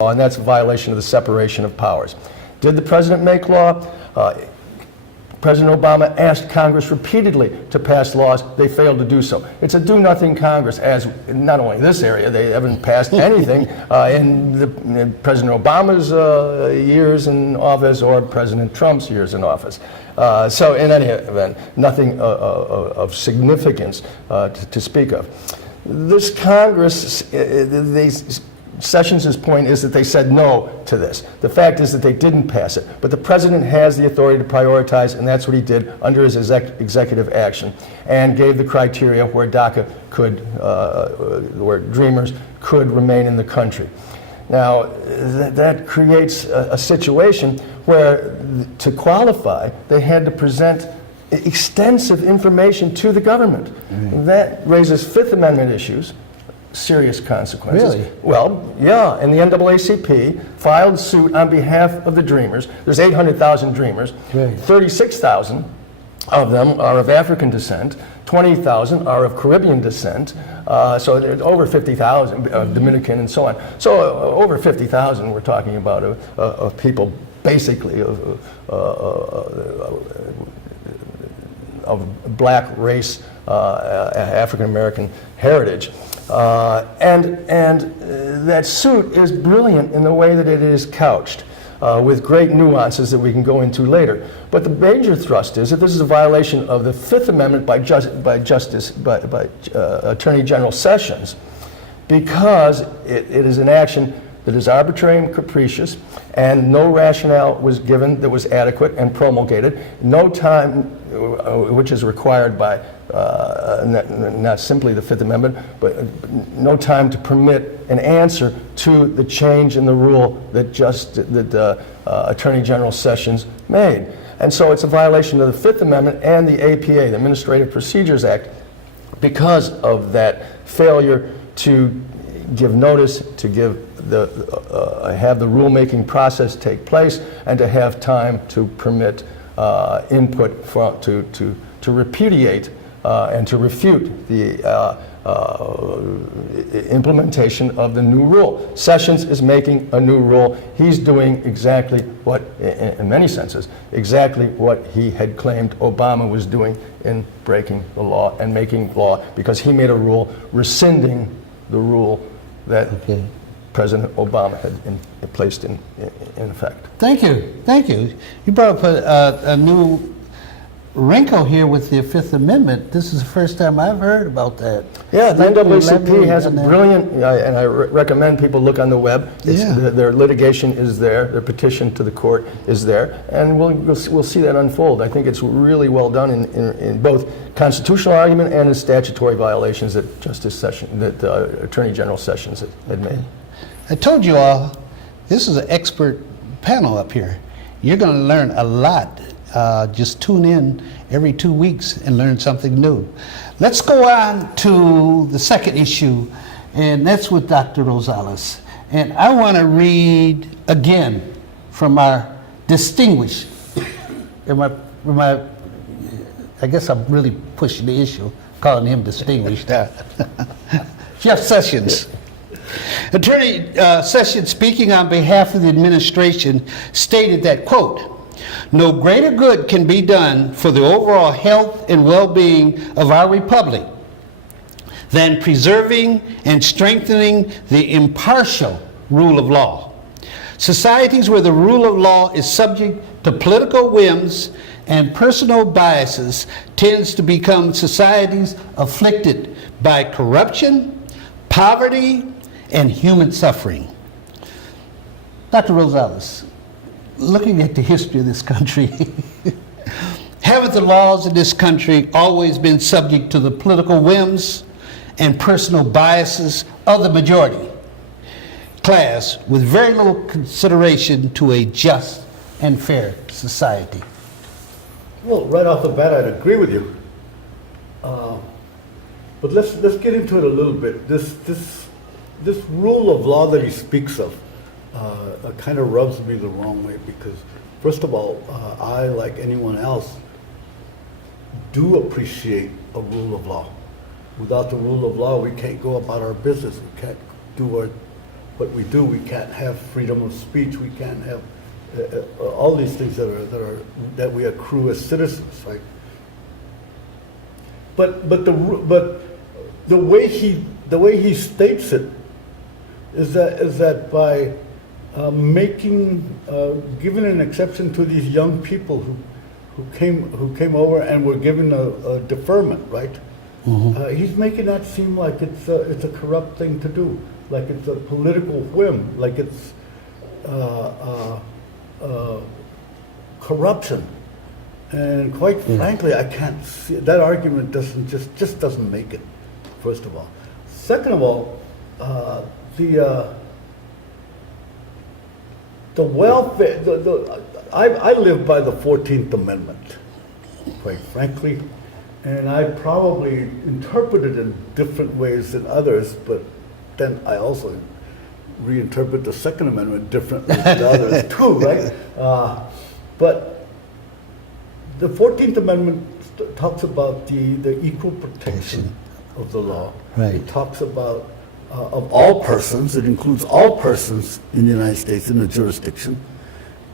law, and that's a violation of the separation of powers. Did the president make law? President Obama asked Congress repeatedly to pass laws. They failed to do so. It's a do-nothing Congress, as not only this area, they haven't passed anything in President Obama's years in office or President Trump's years in office. So in any event, nothing of significance to speak of. This Congress, Sessions' point is that they said no to this. The fact is that they didn't pass it. But the president has the authority to prioritize, and that's what he did under his executive action, and gave the criteria where DACA could, where Dreamers could remain in the country. Now, that creates a situation where, to qualify, they had to present extensive information to the government. That raises Fifth Amendment issues. Serious consequences. Really? Well, yeah, and the NAACP filed suit on behalf of the Dreamers. There's 800,000 Dreamers. Right. 36,000 of them are of African descent. 20,000 are of Caribbean descent. So there's over 50,000 Dominican and so on. So over 50,000 we're talking about of people basically of black race, African American heritage. And that suit is brilliant in the way that it is couched, with great nuances that we can go into later. But the major thrust is that this is a violation of the Fifth Amendment by Attorney General Sessions, because it is an action that is arbitrary and capricious, and no rationale was given that was adequate and promulgated. No time, which is required by not simply the Fifth Amendment, but no time to permit an answer to the change in the rule that Attorney General Sessions made. And so it's a violation of the Fifth Amendment and the APA, the Administrative Procedures Act, because of that failure to give notice, to give have the rulemaking process take place, and to have time to permit input to repudiate and to refute the implementation of the new rule. Sessions is making a new rule. He's doing exactly what, in many senses, exactly what he had claimed Obama was doing in breaking the law and making law, because he made a rule rescinding the rule that President Obama had placed in effect. Thank you. Thank you. You brought up a new wrinkle here with the Fifth Amendment. This is the first time I've heard about that. Yeah, the NAACP has a on that. brilliant, and I recommend people look on the web. Yeah. Their litigation is there, their petition to the court is there, and we'll see that unfold. I think it's really well done in both constitutional argument and in statutory violations that Attorney General Sessions had made. I told you all, this is an expert panel up here. You're going to learn a lot. Just tune in every 2 weeks and learn something new. Let's go on to the second issue, and that's with Dr. Rosales. And I want to read again from our distinguished, I guess I'm really pushing the issue, calling him distinguished, Jeff Sessions. Attorney Sessions, speaking on behalf of the administration, stated that, quote, "No greater good can be done for the overall health and well-being of our republic than preserving and strengthening the impartial rule of law. Societies where the rule of law is subject to political whims and personal biases tends to become societies afflicted by corruption, poverty, and human suffering." Dr. Rosales, looking at the history of this country, haven't the laws of this country always been subject to the political whims and personal biases of the majority class, with very little consideration to a just and fair society? Well, right off the bat, I'd agree with you. But let's get into it a little bit. This rule of law that he speaks of kind of rubs me the wrong way, because first of all, I, like anyone else, do appreciate a rule of law. Without the rule of law, we can't go about our business. We can't do what we do. We can't have freedom of speech. We can't have all these things that we accrue as citizens, right? But the way he states it is that by giving an exception to these young people who came over and were given a deferment, right? He's making that seem like it's a corrupt thing to do, like it's a political whim, like it's corruption. And quite frankly, I can't see that argument just doesn't make it. First of all, second of all, the welfare. I live by the 14th Amendment, quite frankly, and I probably interpret it in different ways than others. But then I also reinterpret the Second Amendment differently than others too, right? But the 14th Amendment talks about the equal protection of the law. Right. It talks about of all persons. It includes all persons in the United States in the jurisdiction.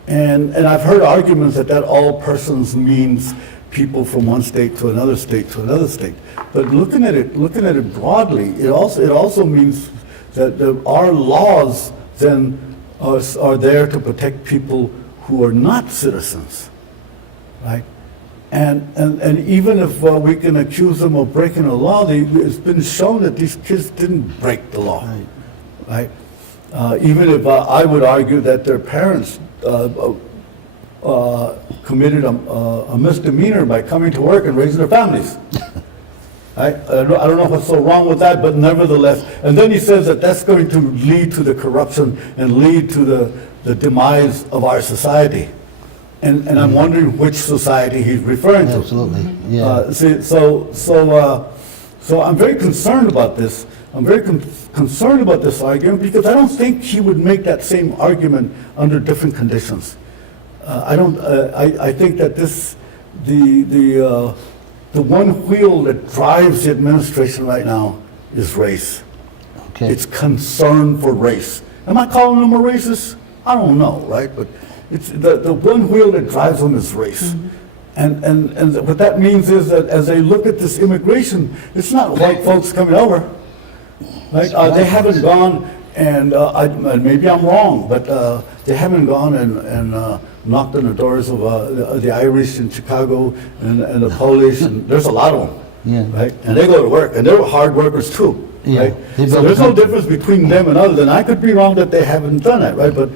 And I've heard arguments that all persons means people from one state to another state to another state. But looking at it broadly, it also means that our laws then are there to protect people who are not citizens, right? And even if we can accuse them of breaking the law, it's been shown that these kids didn't break the law, right? Even if I would argue that their parents committed a misdemeanor by coming to work and raising their families. I don't know what's so wrong with that, but nevertheless. And then he says that that's going to lead to the corruption and lead to the demise of our society. And I'm wondering which society he's referring to. Absolutely, yeah. So I'm very concerned about this. I'm very concerned about this argument because I don't think he would make that same argument under different conditions. I think that the one wheel that drives the administration right now is race. Okay. It's concern for race. Am I calling them a racist? I don't know, right? But it's the one wheel that drives them is race. And what that means is that as they look at this immigration, it's not white folks coming over, right? They haven't gone and maybe I'm wrong, but they haven't gone and knocked on the doors of the Irish in Chicago and the Polish, and there's a lot of them, right? And they go to work, and they're hard workers too, right? So there's no difference between them and others, and I could be wrong that they haven't done that, right? But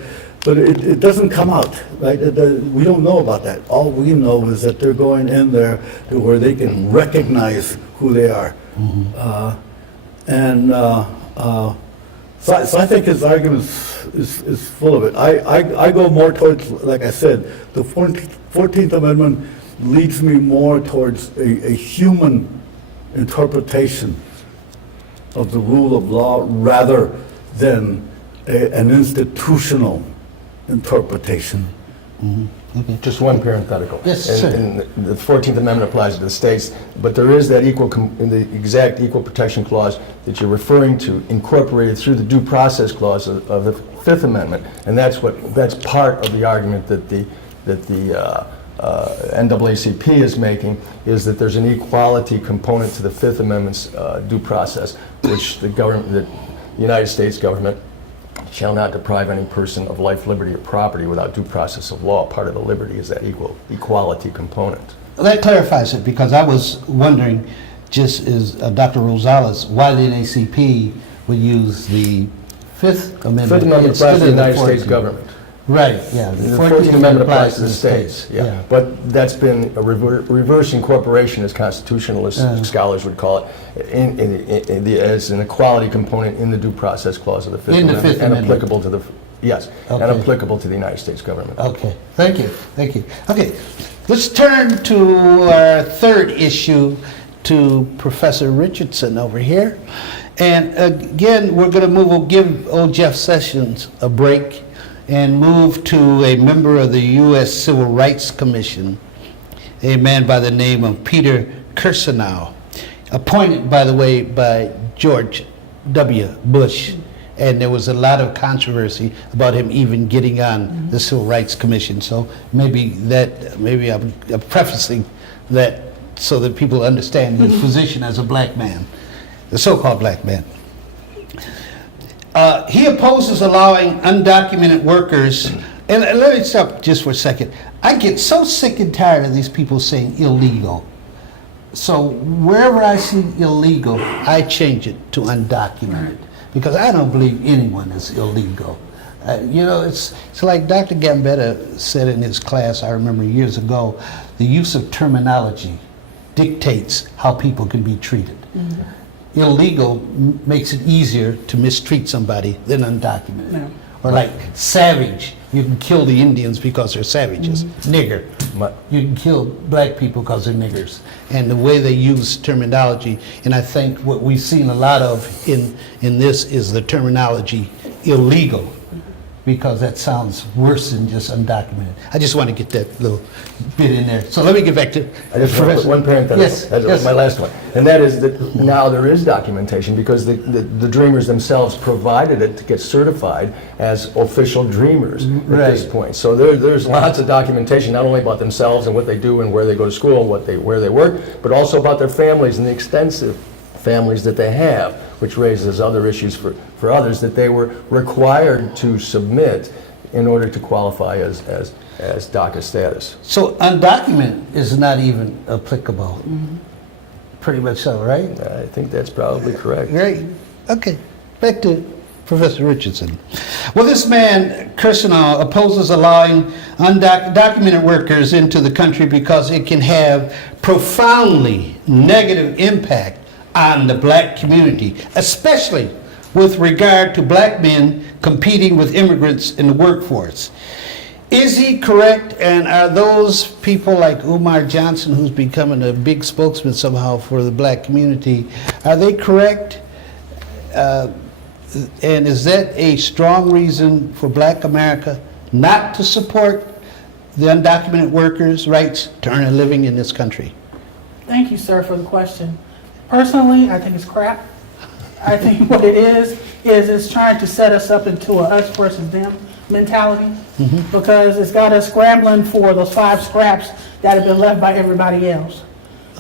it doesn't come out, right? We don't know about that. All we know is that they're going in there to where they can recognize who they are. So I think his argument is full of it. I go more towards, like I said, the 14th Amendment leads me more towards a human interpretation of the rule of law rather than an institutional interpretation. Okay. Just one parenthetical. Yes, sir. And the 14th Amendment applies to the states, but there is that in the exact equal protection clause that you're referring to, incorporated through the due process clause of the Fifth Amendment, and that's part of the argument that the NAACP is making, is that there's an equality component to the Fifth Amendment's due process, which the United States government shall not deprive any person of life, liberty, or property without due process of law. Part of the liberty is that equality component. That clarifies it, because I was wondering, just as Dr. Rosales, why the NAACP would use the Fifth Amendment. Fifth Amendment instead applies to the of United States 14th. government. Right, yeah. The 14th Amendment applies to the states, yeah. But that's been a reverse incorporation, as constitutionalist scholars would call it, as an equality component in the due process clause of the Fifth Amendment. Fifth Amendment. Applicable to the, yes, and Okay. applicable to the United States government. Okay, thank you. Okay, let's turn to our third issue, to Professor Richardson over here. And again, we'll give old Jeff Sessions a break and move to a member of the U.S. Civil Rights Commission, a man by the name of Peter Kirsanow, appointed, by the way, by George W. Bush and there was a lot of controversy about him even getting on the Civil Rights Commission. So maybe I'm prefacing that so that people understand his position as a black man, the so-called black man. He opposes allowing undocumented workers, and let me stop just for a second. I get so sick and tired of these people saying illegal. So wherever I see illegal, I change it to undocumented, because I don't believe anyone is illegal. It's like Dr. Gambetta said in his class, I remember years ago, the use of terminology dictates how people can be treated. Illegal makes it easier to mistreat somebody than undocumented. No. Or like savage, you can kill the Indians because they're savages. Nigger, you can kill black people because they're niggers. And the way they use terminology, and I think what we've seen a lot of in this is the terminology illegal, because that sounds worse than just undocumented. I just want to get that little bit in there. So let me get back to I just want to put one parenthesis. Yes, That's my last one. And that is that now there is documentation because the Dreamers themselves provided it to get certified as official Dreamers at this Right. point. So there's lots of documentation, not only about themselves and what they do and where they go to school and where they work, but also about their families and the extensive families that they have, which raises other issues for others that they were required to submit in order to qualify as DACA status. So undocumented is not even applicable. Pretty much so, right? I think that's probably correct. Right. Okay. Back to Professor Richardson. Well, this man, Kirsanow, opposes allowing undocumented workers into the country because it can have profoundly negative impact on the black community, especially with regard to black men competing with immigrants in the workforce. Is he correct? And are those people like Umar Johnson, who's becoming a big spokesman somehow for the black community, are they correct? And is that a strong reason for black America not to support the undocumented workers' rights to earn a living in this country? Thank you, sir, for the question. Personally, I think it's crap. I think what it is it's trying to set us up into a us versus them mentality, because it's got us scrambling for those 5 scraps that have been left by everybody else.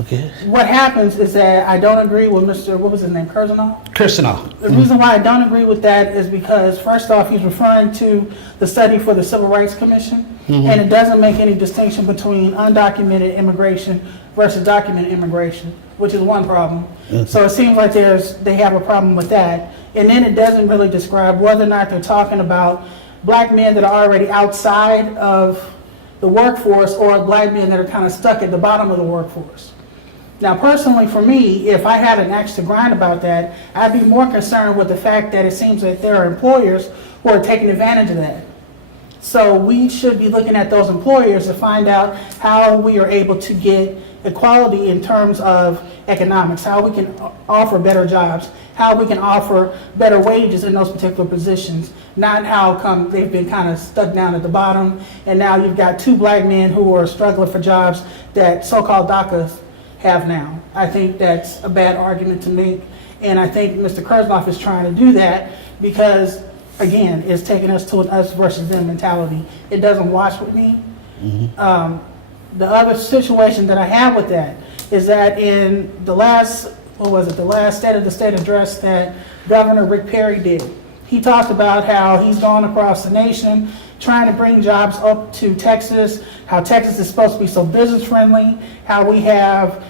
Okay. What happens is that I don't agree with Mr. what was his name, Kirsanow? Kirsanow. The reason why I don't agree with that is because, first off, he's referring to the study for the Civil Rights Commission, and it doesn't make any distinction between undocumented immigration versus documented immigration, which is one problem. So it seems like they have a problem with that. And then it doesn't really describe whether or not they're talking about black men that are already outside of the workforce or black men that are kind of stuck at the bottom of the workforce. Now, personally, for me, if I had an axe to grind about that, I'd be more concerned with the fact that it seems that there are employers who are taking advantage of that. So we should be looking at those employers to find out how we are able to get equality in terms of economics, how we can offer better jobs, how we can offer better wages in those particular positions, not how come they've been kind of stuck down at the bottom, and now you've got 2 black men who are struggling for jobs that so-called DACAs have now. I think that's a bad argument to make, and I think Mr. Kirsanow is trying to do that because, again, it's taking us to an us versus them mentality. It doesn't wash with me. The other situation that I have with that is that in the last, the last State of the State address that Governor Rick Perry did, he talked about how he's gone across the nation trying to bring jobs up to Texas, how Texas is supposed to be so business friendly, how we have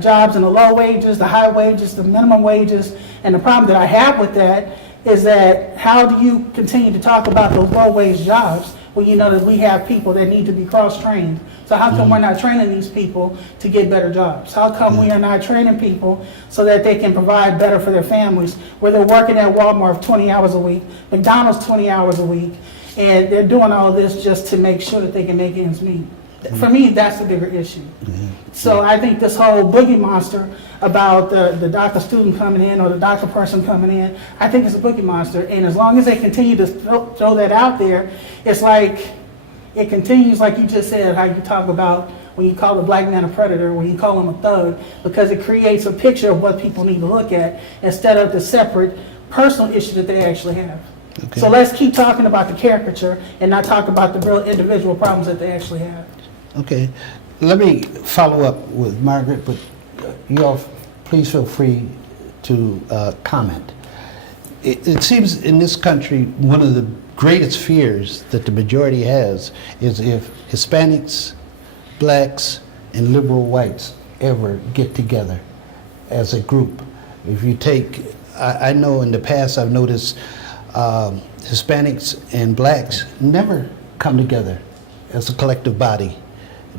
jobs in the low wages, the high wages, the minimum wages. And the problem that I have with that is that how do you continue to talk about those low wage jobs when you know that we have people that need to be cross-trained? So how come we're not training these people to get better jobs? How come we are not training people so that they can provide better for their families, where they're working at Walmart 20 hours a week, McDonald's 20 hours a week, and they're doing all of this just to make sure that they can make ends meet? For me, that's the bigger issue. So I think this whole boogie monster about the DACA student coming in or the DACA person coming in, I think it's a boogie monster. And as long as they continue to throw that out there, it's like, it continues like you just said, how you talk about when you call a black man a predator, when you call him a thug, because it creates a picture of what people need to look at instead of the separate personal issue that they actually have. Okay. So let's keep talking about the caricature and not talk about the real individual problems that they actually have. Okay, let me follow up with Margaret, but you all please feel free to comment. It seems in this country, one of the greatest fears that the majority has is if Hispanics, blacks, and liberal whites ever get together as a group. If you take, I know in the past I've noticed Hispanics and blacks never come together as a collective body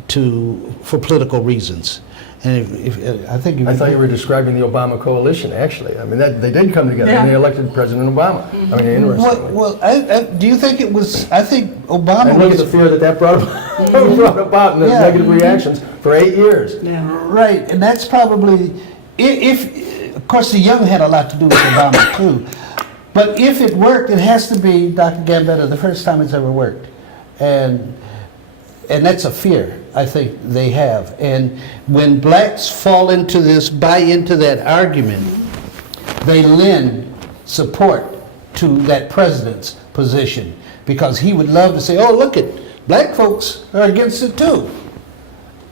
for political reasons. And I think I thought you were describing the Obama coalition, actually. I mean, they did come together and they elected President Obama. I mean, interestingly. Well, do you think it was? I think Obama. And look at the fear that brought about and the Yeah. negative reactions for 8 years. Yeah. Right, and that's probably if of course the young had a lot to do with Obama too. But if it worked, it has to be, Dr. Gambetta, the first time it's ever worked, and that's a fear I think they have. And when blacks fall into this, buy into that argument, they lend support to that president's position because he would love to say, "Oh, look it, black folks are against it too."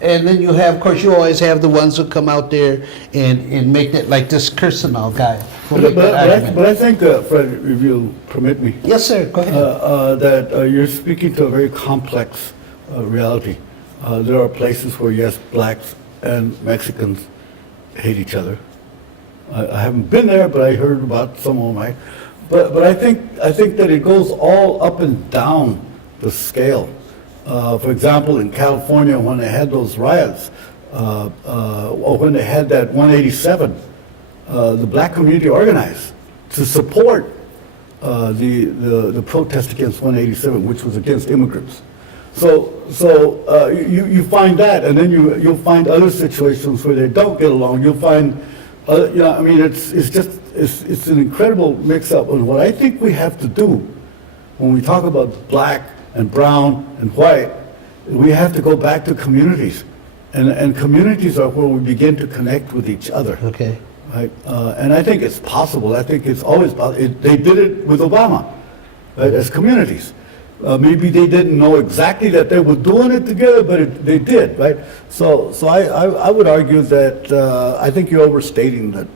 And then you have, of course, you always have the ones who come out there and make that, like this Kirsanov guy. will make that argument. But I think, Fred, if you'll permit me, Yes, sir, go ahead. that you're speaking to a very complex reality. There are places where, yes, blacks and Mexicans hate each other. I haven't been there, but I heard about some of them. Right? But I think that it goes all up and down the scale. For example, in California, when they had those riots, or when they had that 187, the black community organized to support the protest against 187, which was against immigrants. So you find that, and then you'll find other situations where they don't get along. You'll find, I mean, it's an incredible mix-up. And what I think we have to do when we talk about black and brown and white, we have to go back to communities, and communities are where we begin to connect with each other. Okay. Right? And I think it's possible. I think it's always possible. They did it with Obama, right, as communities. Maybe they didn't know exactly that they were doing it together, but they did, right? So I would argue that I think you're overstating that.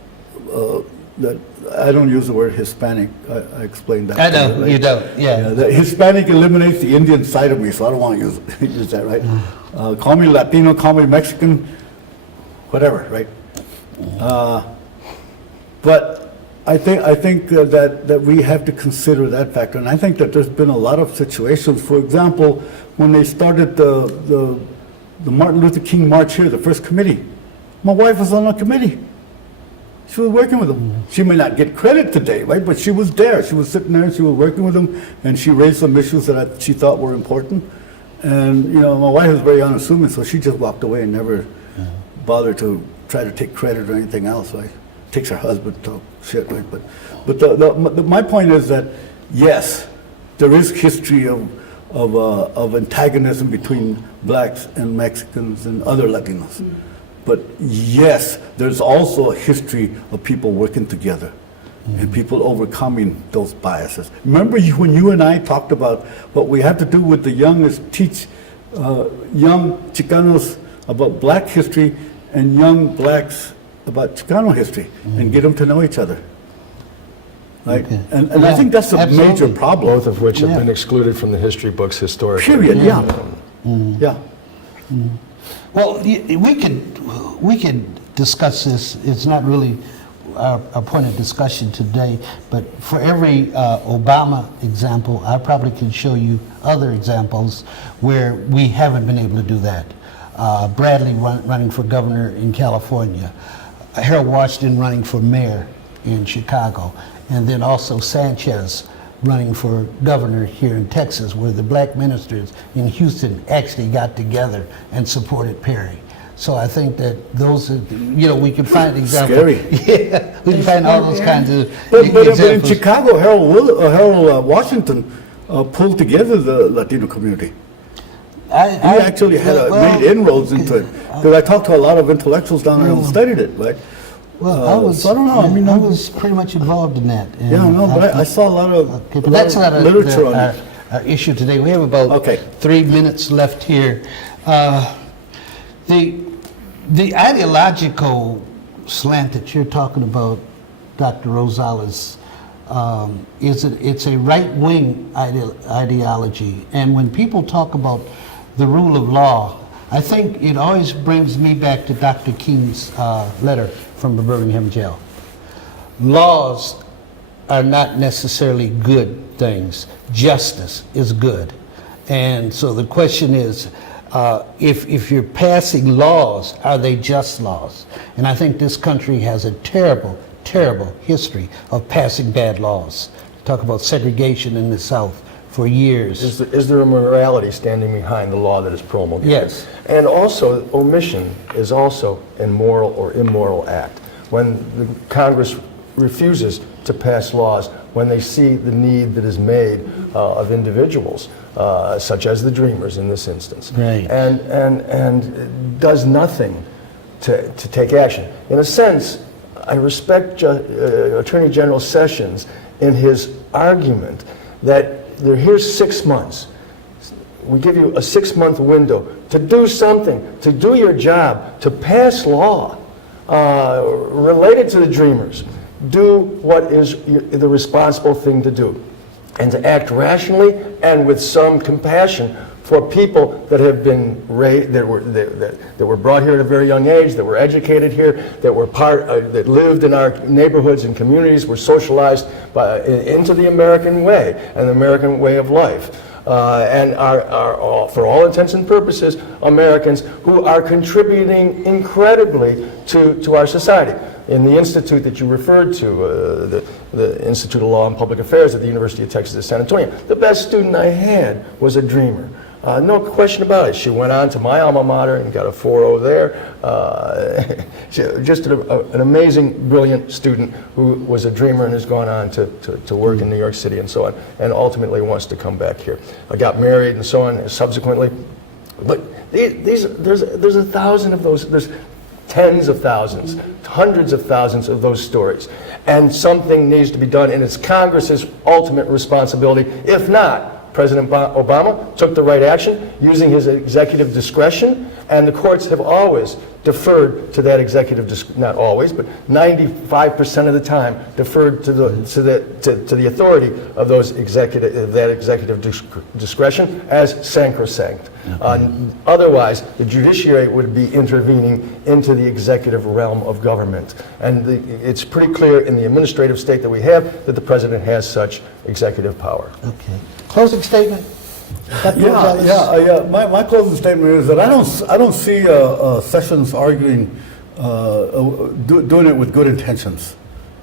That I don't use the word Hispanic. I explained that. I know, right? you don't, yeah. The Hispanic eliminates the Indian side of me, so I don't want to use that, right? Call me Latino, call me Mexican, whatever, right? But I think that we have to consider that factor, and I think that there's been a lot of situations. For example, when they started the Martin Luther King March here, the first committee, my wife was on the committee. She was working with them. She may not get credit today, right? But she was there. She was sitting there and she was working with them, and she raised some issues that she thought were important. And my wife was very unassuming, so she just walked away and never bothered to try to take credit or anything else. Right? Takes her husband to talk shit, right? But my point is that yes, there is history of antagonism between blacks and Mexicans and other Latinos. But yes, there's also a history of people working together and people overcoming those biases. Remember when you and I talked about what we have to do with the young is teach young Chicanos about black history and young blacks about Chicano history and get them to know each other. Right? Okay. And I think that's a major Absolutely. problem. Both of which have Yeah. been excluded from the history books historically. Period, yeah. Yeah. Well, we could discuss this. It's not really our point of discussion today, but for every Obama example, I probably can show you other examples where we haven't been able to do that. Bradley running for governor in California, Harold Washington running for mayor in Chicago, and then also Sanchez running for governor here in Texas, where the black ministers in Houston actually got together and supported Perry. So I think that those are, we can find examples. Scary. Yeah, we can find all those kinds of But in examples. Chicago, Harold Washington pulled together the Latino community. He actually had made inroads into it. Because I talked to a lot of intellectuals down there who studied it, right? Well, I was, so I don't know. I mean, I was pretty much involved in that. and Yeah, no, but I saw a lot of, Okay, but that's not literature on it. our issue today. We have about Okay. 3 minutes left here. The ideological slant that you're talking about, Dr. Rosales, it's a right-wing ideology. And when people talk about the rule of law, I think it always brings me back to Dr. King's letter from the Birmingham jail. Laws are not necessarily good things. Justice is good. And so the question is, if you're passing laws, are they just laws? And I think this country has a terrible, terrible history of passing bad laws. Talk about segregation in the South for years. Is there a morality standing behind the law that is promulgated? Yes. And also, omission is also a moral or immoral act. When the Congress refuses to pass laws, when they see the need that is made of individuals, such as the Dreamers in this instance, Right. and does nothing to take action. In a sense, I respect Attorney General Sessions in his argument that here's 6 months. We give you a 6-month window to do something, to do your job, to pass law related to the Dreamers. Do what is the responsible thing to do, and to act rationally and with some compassion for people that have been raised, that were brought here at a very young age, that were educated here, that were that lived in our neighborhoods and communities, were socialized into the American way and the American way of life, and are for all intents and purposes Americans who are contributing incredibly to our society. In the institute that you referred to, the Institute of Law and Public Affairs at the University of Texas at San Antonio, the best student I had was a Dreamer. No question about it. She went on to my alma mater and got a 4.0 there. Just an amazing, brilliant student who was a Dreamer and has gone on to work in New York City and so on, and ultimately wants to come back here. I got married and so on subsequently. But there's 1,000 of those. There's tens of thousands, hundreds of thousands of those stories. And something needs to be done, and it's Congress's ultimate responsibility. If not, President Obama took the right action using his executive discretion, and the courts have always deferred to that executive discretion, not always, but 95% of the time deferred to the authority of that executive discretion as sacrosanct. Otherwise, the judiciary would be intervening into the executive realm of government. And it's pretty clear in the administrative state that we have that the president has such executive power. Okay. Closing statement? Dr. Yeah, Rosales? yeah. My closing statement is that I don't see Sessions arguing, doing it with good intentions.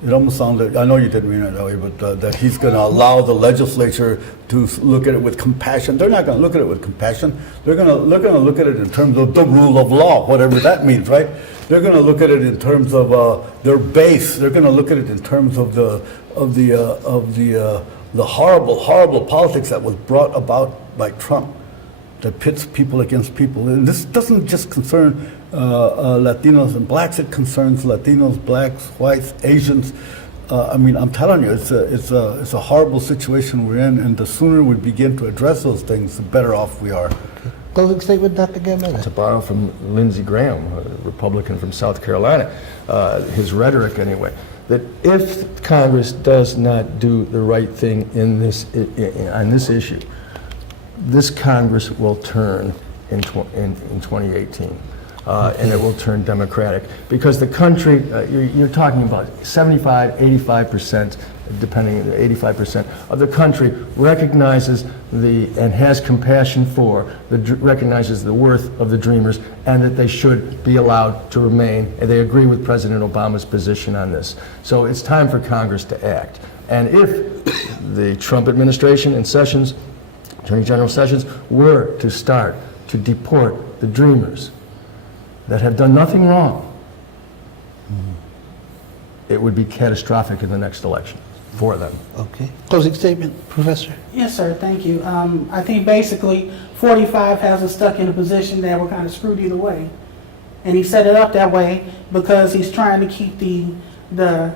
It almost sounded, I know you didn't mean it that way, but that he's going to allow the legislature to look at it with compassion. They're not going to look at it with compassion. They're going to look at it in terms of the rule of law, whatever that means, right? They're going to look at it in terms of their base. They're going to look at it in terms of the horrible, horrible politics that was brought about by Trump, that pits people against people. And this doesn't just concern Latinos and blacks. It concerns Latinos, blacks, whites, Asians. I mean, I'm telling you, it's a horrible situation we're in, and the sooner we begin to address those things, the better off we are. Closing statement, Dr. Gambetta? To borrow from Lindsey Graham, a Republican from South Carolina, his rhetoric anyway, that if Congress does not do the right thing on this issue, this Congress will turn in 2018. And it will turn Democratic, because the country, you're talking about 75, 85%, depending, 85% of the country recognizes and has compassion for, recognizes the worth of the Dreamers, and that they should be allowed to remain, and they agree with President Obama's position on this. So it's time for Congress to act. And if the Trump administration and Sessions, Attorney General Sessions, were to start to deport the Dreamers that have done nothing wrong, it would be catastrophic in the next election for them. Okay. Closing statement, Professor? Yes, sir, thank you. I think basically 45 has us stuck in a position that we're kind of screwed either way. And he set it up that way because he's trying to keep the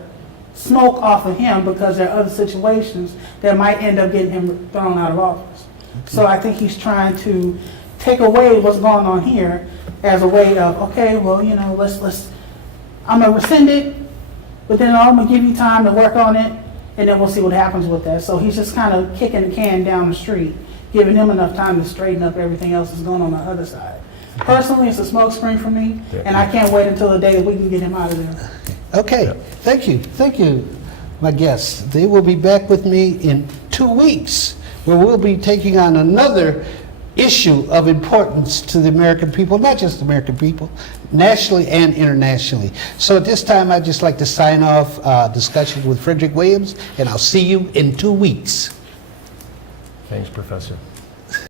smoke off of him, because there are other situations that might end up getting him thrown out of office. So I think he's trying to take away what's going on here as a way of, okay, well, you know, let's I'm gonna rescind it, but then I'm gonna give you time to work on it, and then we'll see what happens with that. So he's just kind of kicking the can down the street, giving him enough time to straighten up everything else that's going on the other side. Personally, it's a smokescreen for me, and I can't wait until the day that we can get him out of there. Okay, thank you, my guests. They will be back with me in 2 weeks, where we'll be taking on another issue of importance to the American people, not just the American people, nationally and internationally. So at this time, I'd just like to sign off discussion with Frederick Williams, and I'll see you in 2 weeks. Thanks, Professor.